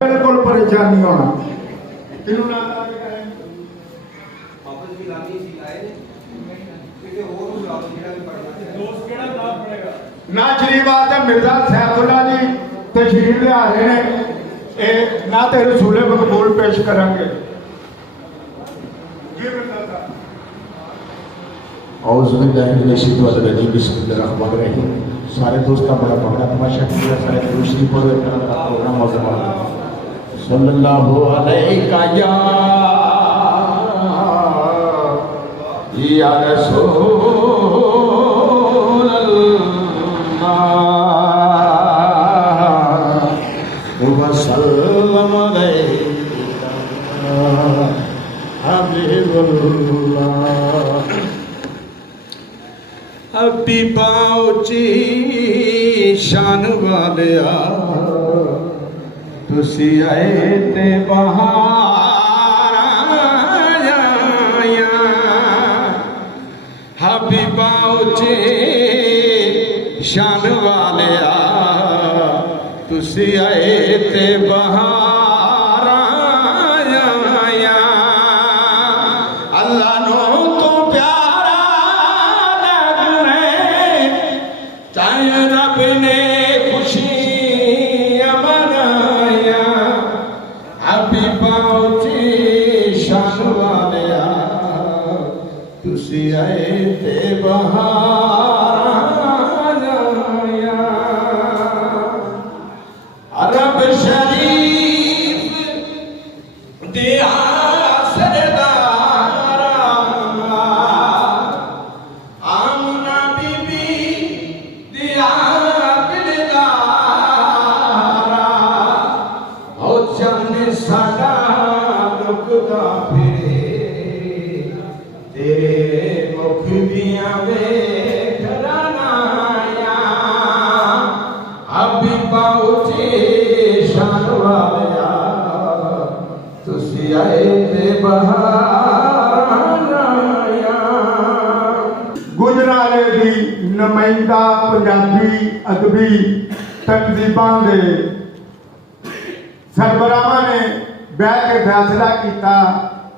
बिल्कुल परेशान नहीं होना। ना शरीफ बात है मिर्जा सैफुल्ला जी तशरीफ लिया रहे हैं ना तो रसूले मकबूल पेश करेंगे। सारे दोस्त का बड़ा बड़ा तमाशा किया सारे दूसरी पढ़ो प्रोग्राम मौजूद सल्लल्लाहु अलैहि या रसूल अल्लाह व सल्लम अलैका हबीबुल्लाह। अभी पाउची शान वालिया तुसी आए ते बहार आया। अभी पाउची शान वालिया तुसी आए ते बहार आया। अल्लाह नो तो प्यारा चाहे रब ने खुशी मनाया। अभी पहुंची शान वालिया तुसी आए ते बहार आया। अरब शरीफ दिया गुजराले की नुमाइंदा पंजाबी अदबी तनजीमां दे सरबराहां ने बैठ के फैसला किया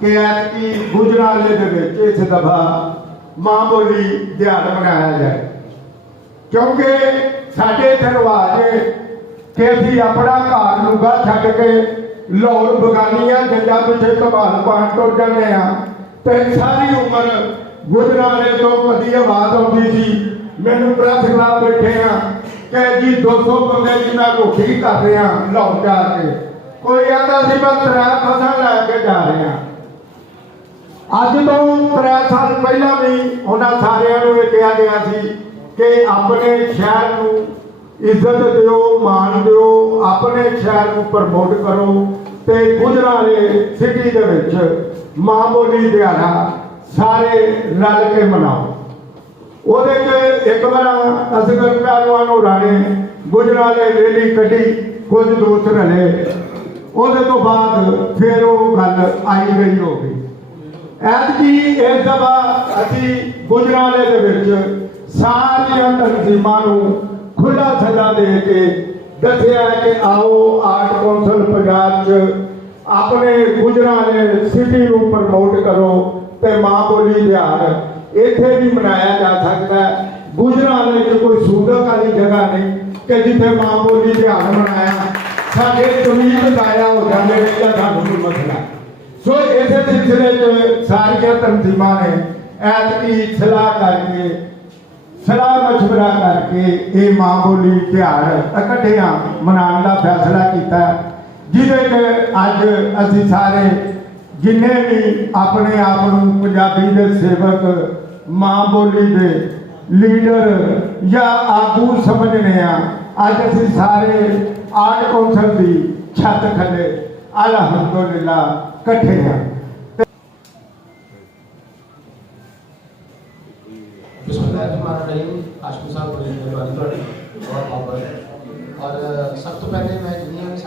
कि ऐतकी गुजराले दे विच इस दफा मां बोली दिहाड़ा मनाया जाए, क्योंकि साडे इत्थे रिवाज है कि असीं अपना घर नूगा छड्ड के लाहौर बगानियां जंजां पिछे धमाल पाण तुर जाने आ। ते सारी उम्र गुजराले तो कदी आवाज़ आती सी, मैनू प्रेस क्लब बैठे हैं कि जी 200 बंदे जिन्ना रोटी कर रहे हैं लाहौर जाके, कोई आता सी मैं 3 फसलां लैके जा रहे हैं। अज तो 3 साल पहला भी उन्होंने सारिਆਂ ਨੂੰ ਇਹ ਕਿਹਾ ਗਿਆ ਸੀ कि अपने शहर ਨੂੰ इज्जत दिओ मान दिओ, अपने शहर को प्रमोट करो ते गुजराले सिटी दे विच मां बोली दिहाड़ा सारे रल के मनाओ। ਉਹਦੇ 'ਚ एक बार असगर पहलवान होरां ने गुजराले रैली कढ़ी, कुछ दोस्त रले, ਉਹਦੇ ਤੋਂ बाਅद फिर वो गल आई गई हो गई। ऐतकी इस दफा असीं गुजराले दे विच सारियां तनजीमां नूं खुला सजा दे के दसिया कि आओ आर्ट कौंसल पंजाब च अपने गुजराले सिटी को प्रमोट करो ते मां बोली दिहाड़ इत्थे भी मनाया जा सकता है। गुजराले च कोई सूदक वाली जगह नहीं कि जिथे मां बोली दिहाड़ मनाया साडे तमीज दाया हो जाने का सानू कोई मसला। सो इस सिलसिले च सारियां तनजीमां ने ऐतकी सलाह करके सलाह मशवरा करके ये मां बोली तिहाड़ इकट्ठियां मनाने का फैसला किया, जिहदे च अज असीं सारे जिन्ने भी अपने आप नूं पंजाबी दे सेवक मां बोली दे लीडर या आगू समझने अज असीं सारे आर्ट कौंसल की छत थले अलहमदुलिल्लाह इकट्ठे हैं। और सब तो पहले मैं जिन्हें भी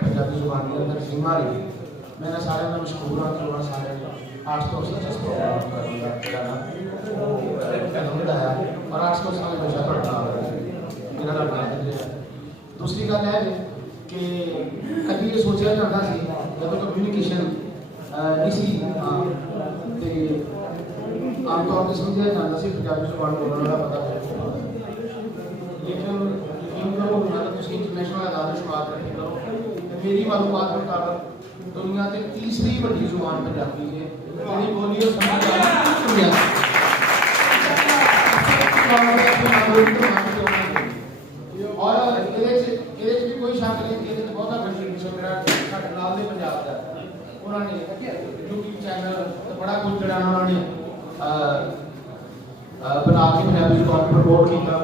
पंजाबी जुबान के अंदर फिल्मा रही मैंने सारे में मशहूर हाँ कि वहाँ सारे 800 से 600 और 800 साल में मेरा नाम है दूसरी गल है कि कभी ये सोचा जाता सी जब कम्युनिकेशन नहीं सी ते आम तौर पर समझा जाता सी पंजाबी जुबान बोलने वाला पता है लेकिन इंटरनेशनल आदात शुमार करके करो मेरी मालूमात मुताबिक दुनिया की तीसरी बड़ी जुबान पंजाबी है यानी बोली और समझ और ਇਹਦੇ ਚ ਵੀ ਕੋਈ ਸ਼ੱਕ ਨਹੀਂ ਕਿ ਇਹਦੇ ਚ ਬਹੁਤਾ ਕੰਟਰੀਬਿਊਸ਼ਨ ਜਿਹੜਾ ਸਾਡੇ ਨਾਲ ਦੇ ਪੰਜਾਬ ਦਾ ਉਹਨਾਂ ਨੇ YouTube ਚੈਨਲ ਤੇ ਬੜਾ ਕੁਝ ਜਿਹੜਾ ਉਹਨਾਂ ਨੇ ਬਣਾ ਕੇ ਪੰਜਾਬੀ ਜ਼ੁਬਾਨ ਪ੍ਰਮੋਟ ਕੀਤਾ।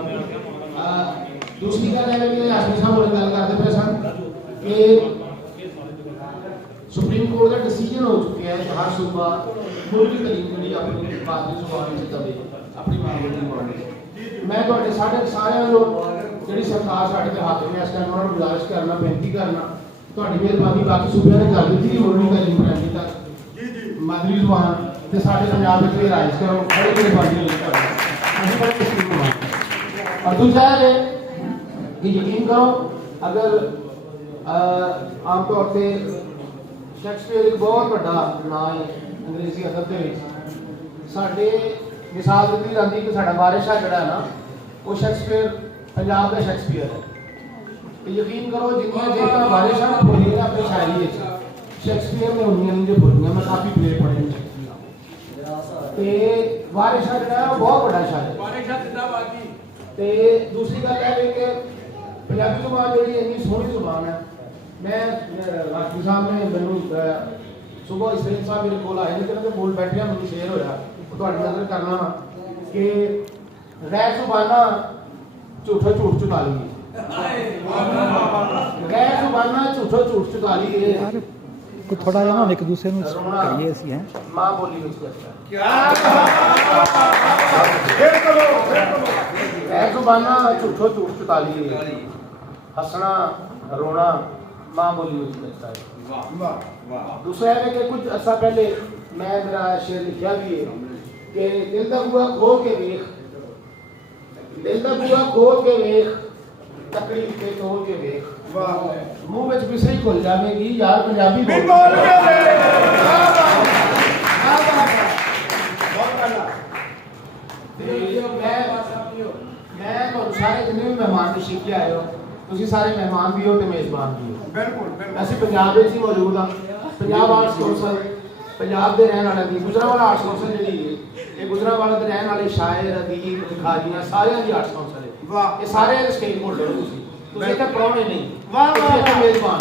दूसरी गल है कि आसमी साहब होर गल करते पे सन कि सुप्रीम कोर्ट का डिसीजन हो चुका है हर सूबा मुल्की तलीम जी अपनी मातृ जुबान में दे अपनी मां बोली बोलने। मैं ਤੁਹਾਡੇ ਸਾਰਿਆਂ ਨੂੰ ਜਿਹੜੀ ਸਰਕਾਰ ਸਾਡੇ ਤੇ ਹੱਥ ਵਿੱਚ ਇਸ ਟਾਈਮ ਉਹਨਾਂ ਨੂੰ ਗੁਜ਼ਾਰਿਸ਼ ਕਰਨਾ ਬੇਨਤੀ ਕਰਨਾ ਤੁਹਾਡੀ ਮਿਹਰਬਾਨੀ ਬਾਕੀ ਸੂਬਿਆਂ ਨੇ ਕਰ ਦਿੱਤੀ ਮੁਲਕੀ ਤਲੀਮ ਪ੍ਰਾਇਮਰੀ ਤੱਕ ਮਾਤਰੀ ਜ਼ੁਬਾਨ ਤੇ ਸਾਡੇ ਪੰਜਾਬ ਵਿੱਚ ਵੀ ਰਾਈਜ਼ ਕਰੋ ਬੜੀ ਮਿਹਰਬਾਨੀ ਕਰੋ ਅਸੀਂ ਬੜੇ ਤਸਲੀਮ ਹਾਂ। और दूसरा है कि यकीन करो अगर आमतौर पर शेक्सपीयर एक बहुत बड़ा नाम है अंग्रेजी अदब के साढ़े मिसाल दी जाती कि साढ़ा वारिश है जड़ा ना वो शेक्सपीयर पंजाब का शेक्सपीयर है। तो यकीन करो जितनी जेकर वारिश है बोली है अपनी शायरी शेक्सपीयर ने उन्नियां जो बोलियां मैं काफ़ी प्ले पढ़े तो वारिश है जड़ा बहुत बड़ा शायर। ਤੇ ਦੂਸਰੀ ਗੱਲ ਹੈ ਕਿ ਪੰਜਾਬੀ ਜ਼ੁਬਾਨ ਜਿਹੜੀ ਇੰਨੀ ਸੋਹਣੀ ਜ਼ੁਬਾਨ ਹੈ। ਮੈਂ ਰਾਸ਼ਟਰੀ ਸਾਹਿਬ ਨੇ ਮੈਨੂੰ ਸੁਬਹ ਇਸਰਾਈਲ ਸਾਹਿਬ ਮੇਰੇ ਕੋਲ ਆਏ ਨੇ ਤੇ ਬੋਲ ਬੈਠਿਆ ਮੈਨੂੰ ਸ਼ੇਅਰ ਹੋਇਆ ਉਹ ਤੁਹਾਡੀ ਨਜ਼ਰ ਕਰਨਾ ਕਿ ਗੈਰ ਜ਼ੁਬਾਨਾਂ ਝੂਠੋ ਝੂਠ ਚੁਕਾ ਲਈਏ ਗੈਰ ਜ਼ੁਬਾਨਾਂ ਝੂਠੋ ਝੂਠ ਚੁਕਾ ਲਈਏ ਕੋਈ ਥੋੜਾ ਜਿਹਾ ਨਾ ਇੱਕ ਦੂਸਰੇ ਨੂੰ ਕਰੀਏ ਅਸੀਂ ਹੈ ਮਾਂ ਬੋਲੀ ਵਿੱਚ ਕਰਦਾ ऐ जुबाना झूठो झूठ चुका लिए हंसना रोना माँ बोली हुई लगता है। दूसरा है कि कुछ अर्सा पहले मैं मेरा शेर लिखा भी है कि दिल दा बुआ खो के वेख दिल दा बुआ खो के वेख तकलीफ के तोड़ के वेख मुंह में बिसरी खुल जाएगी यार पंजाबी बोल मैं ਤੁਹਾਨੂੰ ਸਾਰੇ ਜਿੰਨੇ ਵੀ ਮਹਿਮਾਨ ਤਸ਼ਰੀਫ ਕੇ ਆਏ ਹੋ ਤੁਸੀਂ ਸਾਰੇ ਮਹਿਮਾਨ ਵੀ ਹੋ ਤੇ ਮੇਜ਼ਬਾਨ ਵੀ ਹੋ। ਬਿਲਕੁਲ ਅਸੀਂ ਪੰਜਾਬ ਵਿੱਚ ਹੀ ਮੌਜੂਦ ਹਾਂ। ਪੰਜਾਬ ਆਰਟਸ ਕੌਂਸਲ ਪੰਜਾਬ ਦੇ ਰਹਿਣ ਵਾਲਿਆਂ ਦੀ ਗੁਜਰਾਂਵਾਲਾ ਆਰਟਸ ਕੌਂਸਲ ਜਿਹੜੀ ਹੈ ਇਹ ਗੁਜਰਾਂਵਾਲਾ ਦੇ ਰਹਿਣ ਵਾਲੇ ਸ਼ਾਇਰ ਅਦੀਬ ਲਿਖਾਰੀਆਂ ਸਾਰਿਆਂ ਦੀ ਆਰਟਸ ਕੌਂਸਲ ਹੈ। ਇਹ ਸਾਰੇ ਸਟੇਕ ਹੋਲਡਰ ਹੋ ਤੁਸੀਂ ਇੱਥੇ ਪ੍ਰਾਹੁਣੇ ਨਹੀਂ। ਵਾਹ ਵਾਹ ਮੇਜ਼ਬਾਨ